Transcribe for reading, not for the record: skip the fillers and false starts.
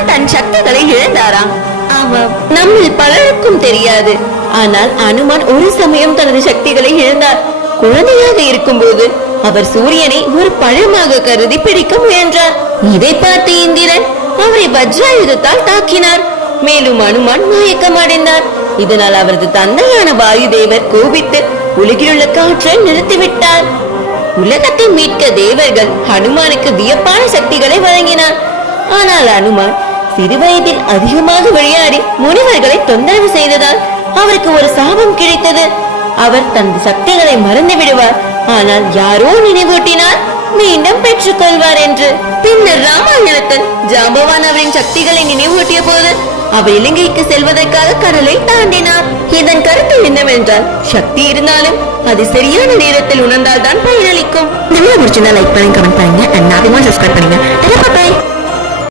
அவர் தன் சக்திகளை இழந்தாராம். ஆமாம், நம்மில் பலருக்கும் தெரியாது. ஆனால் அனுமான் ஒரு சமயம் தனது சக்திகளை இழந்தார். குழந்தையாக இருக்கும் போது அவர் சூரியனை ஒரு பழமாக கருதி பிடிக்க முயன்றார். இதை பார்த்து இந்திரன் அவரை வஜ்ராயுதத்தால் தாக்கினார். மேலும் அனுமான் மயக்கமடைந்தார். இதனால் அவரது தந்தையான வாயு தேவர் கோபித்து உலகிலுள்ள காற்றை நிறுத்திவிட்டார். உலகத்தை மீட்க தேவர்கள் ஹனுமானுக்கு வியப்பான சக்திகளை வழங்கினார். ஆனால் அனுமான் சிறு வயதில் அதிகமாக விளையாடி முனிவர்களை தொந்தரவு செய்ததால் அவருக்கு ஒரு சாபம் கிடைத்தது. அவர் தனது சக்திகளை மறந்து விடுவார். ஆனால் யாரோ நினைவூட்டினார் மீண்டும் பெற்றுக் கொள்வார் என்று. பின்னர் ராமாயணத்தில் ஜாம்பவான் அவரின் சக்திகளை நினைவூட்டிய போது அவர் இலங்கைக்கு செல்வதற்காக கடலை தாண்டினார். இதன் கருத்து என்னவென்றால், சக்தி இருந்தாலும் அது சரியான நேரத்தில் உணர்ந்தால் தான் பயனளிக்கும். லைக் பண்ணுங்க, கமெண்ட் பண்ணுங்க, சப்ஸ்கிரைப் பண்ணுங்க.